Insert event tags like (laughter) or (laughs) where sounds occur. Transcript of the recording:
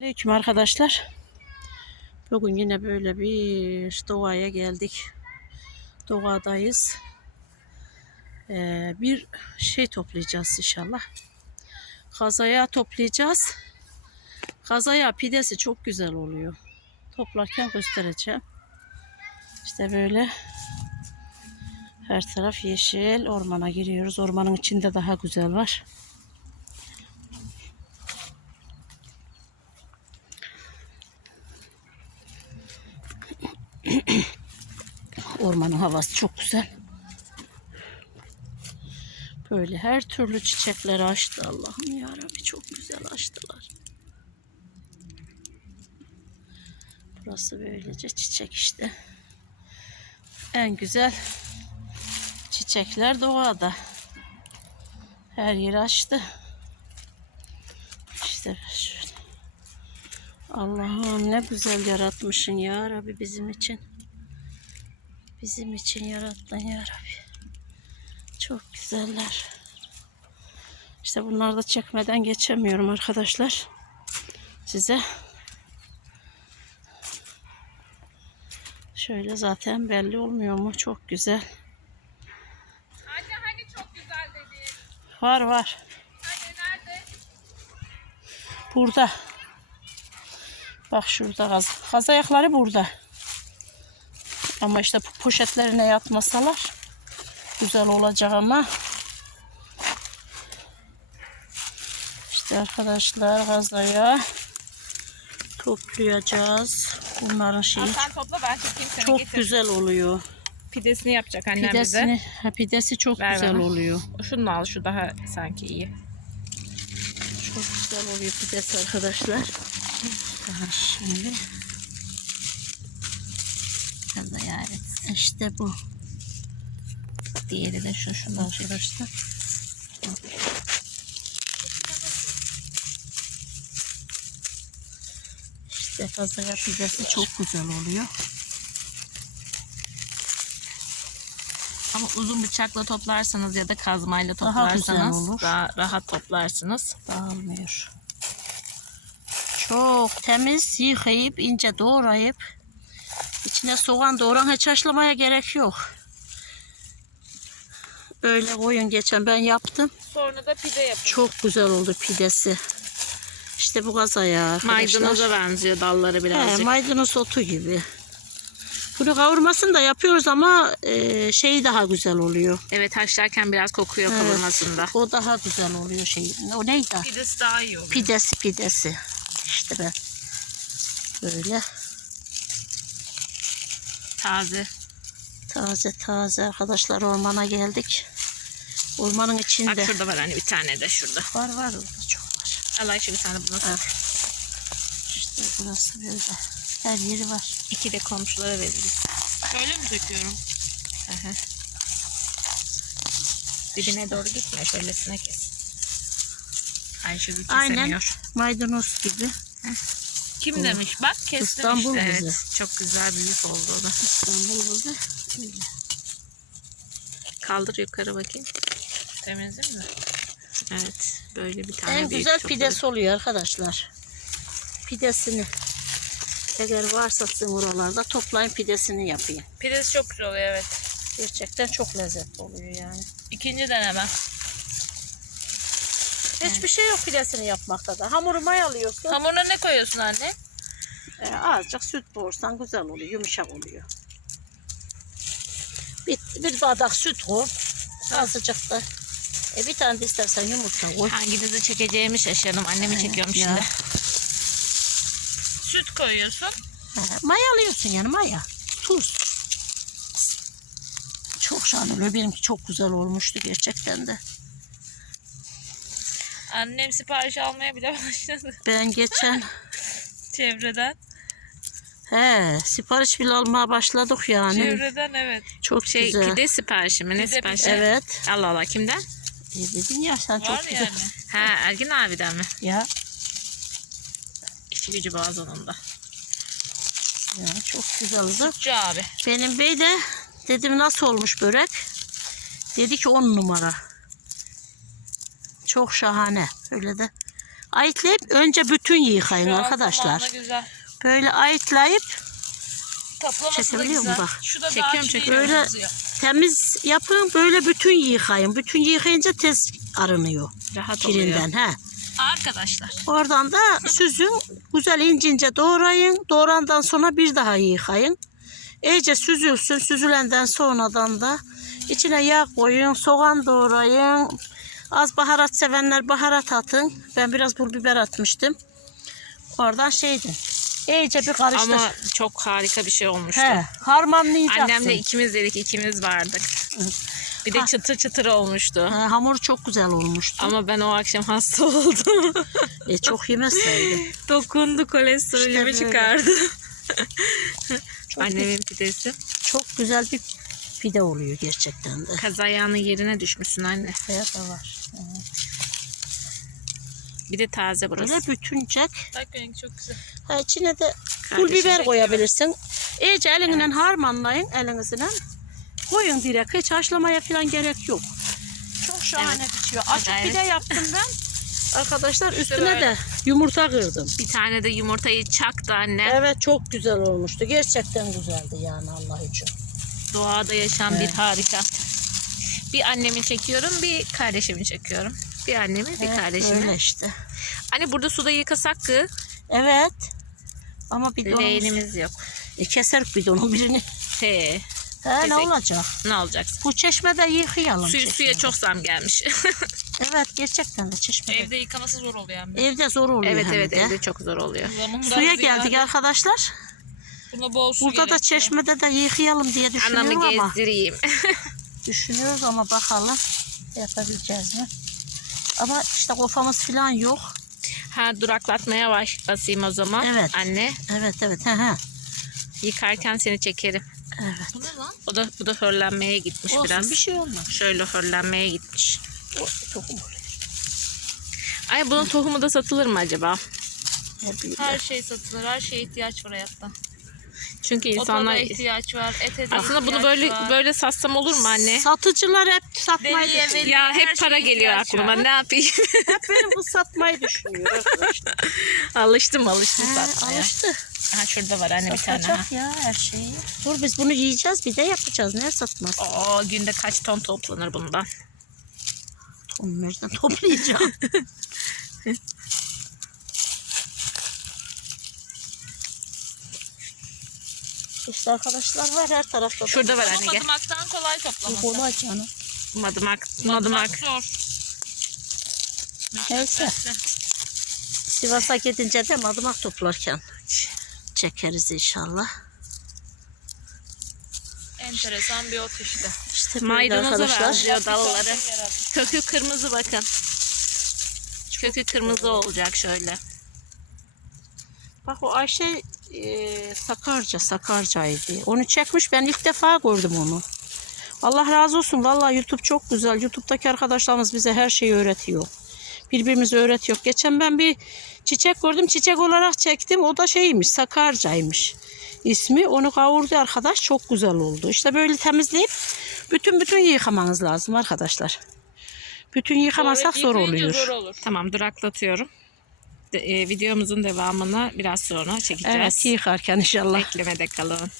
Aleyküm arkadaşlar. Bugün yine böyle bir doğaya geldik. Doğadayız. Ee, bir şey toplayacağız inşallah. Kazaya toplayacağız. Kazaya pidesi çok güzel oluyor. Toplarken göstereceğim. İşte böyle her taraf yeşil. Ormana giriyoruz. Ormanın içinde daha güzel var. (coughs) Ormanın havası çok güzel. Böyle her türlü çiçekleri açtı Allah'ım ya Rabbi çok güzel açtılar. Burası böylece çiçek işte. En güzel çiçekler doğada. Her yeri açtı. İşte şöyle. Allah'ım ne güzel yaratmışsın ya Rabbi bizim için. Bizim için yarattın ya Rabbi. Çok güzeller. İşte bunları da çekmeden geçemiyorum arkadaşlar. Size. Şöyle zaten belli olmuyor mu? Çok güzel. Anne hani çok güzel dedin. Var var. Hani nerede? Burada. Bak şurada gaz. Gaz ayakları burada. Ama işte poşetlerine yatmasalar güzel olacak ama. İşte arkadaşlar gaz ayağı toplayacağız. Bunların şeyi sen topla ben çekeyim seni çok getir. güzel oluyor. Pidesini yapacak annem Pidesini, ha, pidesi çok Ver güzel bana. oluyor. bize. Şunu al şu daha sanki iyi. Çok güzel oluyor pidesi arkadaşlar. Daha şimdi. Allah yarabbim. İşte bu. Diğeri de şu şurada arkadaşlar. İşte kazaya pidesi çok güzel oluyor. Ama uzun bıçakla toplarsanız ya da kazmayla Daha güzel toplarsanız olur. daha rahat toplarsınız. Dağılmıyor. Çok temiz yıkayıp ince doğrayıp içine soğan doğran hiç haşlamaya gerek yok. Böyle koyun geçen ben yaptım. Sonra da pide yapın. Çok güzel oldu pidesi. İşte bu gaz ayağı arkadaşlar. Maydanoza benziyor dalları He, birazcık. maydanoz otu gibi. Bunu kavurmasını da yapıyoruz ama e, şey daha güzel oluyor. evet haşlarken biraz kokuyor Evet. kavurmasında. O daha güzel oluyor şey. O neydi? Pidesi daha iyi oluyor. Pidesi pidesi. İşte ben böyle Taze. taze taze arkadaşlar ormana geldik. Ormanın Bak içinde şurada var hani bir tane de şurada. var var orada çok var. Allah aşkına de bunu Evet. İşte burası böyle. Her yeri var. İki de komşulara veririz. Şöyle mi döküyorum? Hı hı. Dibine doğru gitme şöylesine kes. Ayşe bir Aynen. kesemiyor. Maydanoz gibi. Kim demiş? Bak kestim İstanbul işte. bizi. Evet. Çok güzel bir lif oldu o da. İstanbul. Böyle. Kaldır yukarı bakayım. Temiz mi? Evet. Böyle bir tane En büyük güzel topladım. pidesi oluyor arkadaşlar. Pidesini eğer varsa sizin oralarda toplayın pidesini yapayım. Pidesi çok güzel oluyor evet. Gerçekten çok lezzetli oluyor yani. İkinci deneme. Hiçbir şey yok pidesini yapmakta da. Hamuru mayalıyorsun. Hamuruna ne koyuyorsun anne? Ee, azıcık süt boğursan güzel oluyor, yumuşak oluyor. Bir, bir bardak süt koy. Azıcık da. E, bir tane de istersen yumurta koy. Hanginizi çekeceğimi şaşırdım. Annemi çekiyorum ya. şimdi. Süt koyuyorsun. He, mayalıyorsun yani maya. Tuz. Çok şahane oluyor. Benimki çok güzel olmuştu gerçekten de. Annem sipariş almaya bile (laughs) başladı Ben geçen çevreden. he sipariş bile almaya başladık yani. Çevreden evet. Çok Şey güzel. pide siparişi mi? Ne Pide, siparişi? pide. Evet. Allah Allah kimden? E, dedin ya sen çok Var güzel. yani. Ha Ergin abiden mi? Ya, İşi gücü boğaz onun da. ya çok güzeldi. Sütçü abi. Benim bey de dedim nasıl olmuş börek? Dedi ki on numara. Çok şahane. Öyle de Ayıtlayıp önce bütün yıkayın Şu arkadaşlar. güzel. Böyle ayıtlayıp Toplaması Çekebiliyor musun bak? Şu da Çekiyorum, çekiyorum. benziyor. temiz yapın. Böyle bütün yıkayın. Bütün yıkayınca tez arınıyor Rahat oluyor. kirinden. He. Arkadaşlar. Oradan da süzün. Güzel ince ince doğrayın. Doğrandan sonra bir daha yıkayın. İyice süzülsün. Süzülenden sonradan da içine yağ koyun. Soğan doğrayın. Az baharat sevenler baharat atın. Ben biraz pul biber atmıştım. Oradan şeydi. İyice bir karıştır. Ama çok harika bir şey olmuştu. He, harmanlayacaksın. Annemle ikimiz yedik, ikimiz vardık. Bir de Ha. çıtır çıtır olmuştu. He, hamur çok güzel olmuştu. Ama ben o akşam hasta oldum. E, çok yemezseydin. (laughs) Dokundu kolesterolümü İşte çıkardı. Annemin pidesi. çok güzel bir pide oluyor gerçekten de. Kaz ayağının yerine düşmüşsün anne. Evet de var. Bir de taze burası. Böyle bütüncek. Bak çok güzel. Ha, içine de pul biber koyabilirsin. İyice elinle harmanlayın elinizle. Koyun direkt. Hiç haşlamaya falan gerek yok. Çok şahane pişiyor. Açık Evet. pide yaptım ben. Arkadaşlar üstüne de yumurta kırdım. Bir tane de yumurtayı çaktı anne. Evet çok güzel olmuştu. Gerçekten güzeldi yani Allah için. Doğada yaşayan Evet. bir harika. Bir annemi çekiyorum, bir kardeşimi çekiyorum. Bir annemi, bir Evet, kardeşimi. Öyle işte. Anne burada suda yıkasak ki Evet. Ama bidonumuz... leğenimiz yok. E, keser bidonun birini. He, He ne Kesek. olacak? ne olacaksın? Bu çeşmede yıkayalım. Suyu, çeşmede. suya çok zam gelmiş. (laughs) Evet gerçekten de çeşmede. Evde yıkaması zor oluyor yani. Evde zor oluyor evet evet de. evde çok zor oluyor. Suya ziyade geldik arkadaşlar. Buna bol su Burada da gerekiyor. çeşmede de yıkayalım diye düşünüyorum Anamı ama. gezdireyim. (laughs) Düşünüyoruz ama bakalım yapabileceğiz mi? Ama işte kafamız falan yok. ha duraklatmaya baş, basayım o zaman. Evet. Anne Evet evet he he. yıkarken seni çekerim. Evet. Bu ne lan? O da bu da hörlenmeye gitmiş Olsun biraz. bir şey olmaz. Şöyle hörlenmeye gitmiş. O, tohum oluyor. Ay bunun tohumu da satılır mı acaba? Ne bileyim Her şey satılır. Her şeye ihtiyaç var hayatta. Çünkü insanlar ihtiyaç var. Ete de aslında bunu ihtiyaç böyle var. böyle satsam olur mu anne? Satıcılar hep satmayı Deliye düşünüyor. Ya her hep para şeye geliyor ihtiyaç aklıma. var. Ne yapayım? Hep benim bu satmayı düşünüyor alıştım alıştım He, satmaya. alıştı. Ha şurada var anne bir tane. Ha. Satacak ya her şeyi. Dur biz bunu yiyeceğiz bir de yapacağız. Ne satmaz? Oo günde kaç ton toplanır bundan? Ton nereden toplayacağım? (laughs) işte arkadaşlar var her tarafta. da. Şurada var anne gel. madımaktan kolay Bu toplaması. kolay canım. Madımak, Madımak madımak. zor. Neyse. Sivas'a gidince de madımak toplarken çekeriz inşallah. Enteresan bir ot işte. İşte böyle Maydanoza arkadaşlar. benziyor dalları. Kökü kırmızı bakın. Kökü kırmızı olacak şöyle. Bak o Ayşe e, Sakarca, Sakarca'ydı. Onu çekmiş ben ilk defa gördüm onu. Allah razı olsun. Vallahi YouTube çok güzel. YouTube'daki arkadaşlarımız bize her şeyi öğretiyor. Birbirimize öğretiyor. Geçen ben bir çiçek gördüm. Çiçek olarak çektim. O da şeymiş, Sakarca'ymış. ismi. Onu kavurdu arkadaş. Çok güzel oldu. İşte böyle temizleyip bütün bütün yıkamanız lazım arkadaşlar. Bütün yıkamazsak Sonra zor oluyor. Zor olur. Tamam duraklatıyorum. De- e, videomuzun devamını biraz sonra çekeceğiz. Evet yıkarken inşallah. Beklemede kalın.